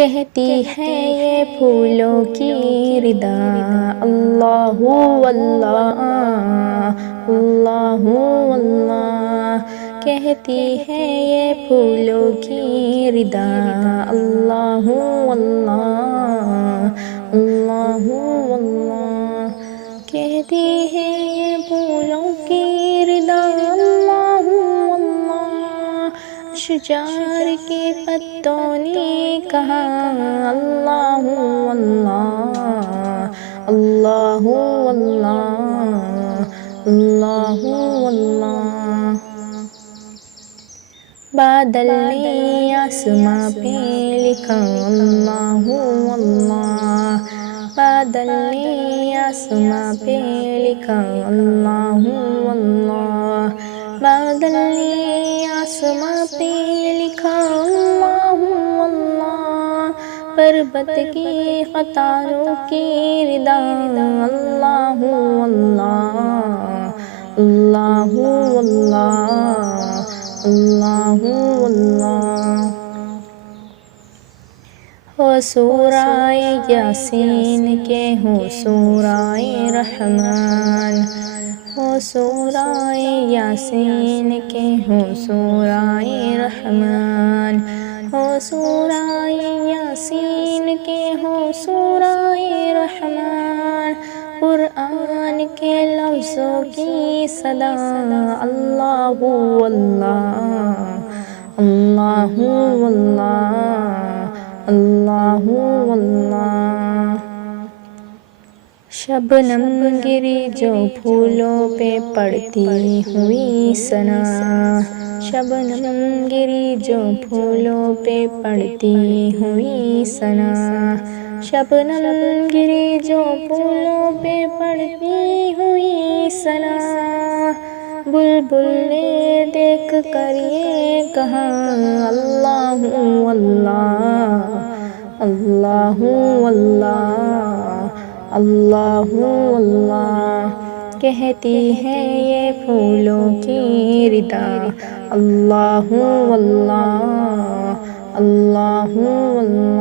کہتی ہے یہ پھولوں کی ردا اللہ اللہ اللہ اللہ، کہتی ہے یہ پھولوں کی ردا اللہ اللہ اللہ اللہ، کہتی ہے یہ پھولوں کی ردا اللہ اللہ، اشجار کے پتوں نے کہا اللہ اللہ اللہ اللہ اللہ اللہ، بادل نے آسماں پہ لکھا اللہ اللہ، بادل نے آسماں پہ لکھا اللہ اللہ، بادل نے آسماں پہ لکھا اللہ اللہ، پربت کی قطاروں کی ردا اللہ اللہ اللہ اللہ اللہ اللہ، ہو سورہ یاسین کے ہو سورہ رحمان، ہو سورہ یاسین کے ہو سورہ رحمان، ہو سورہ یاسین کے ہو سورہ رحمان، قرآن کے لفظوں کی صدا اللہ اللہ اللہ اللہ اللہ اللہ، شبنم گری جو پھولوں پہ پڑتی ہوئی ثنا، شبنم گری جو پھولوں پہ پڑتی ہوئی ثنا، شبنم گری جو پھولوں پہ پڑتی ہوئی ثنا، بلبل نے دیکھ کر یہ کہا اللہ اللہ اللہ اللہ اللہ اللہ، کہتی ہے یہ پھولوں کی ردا اللہ اللہ اللہ اللہ۔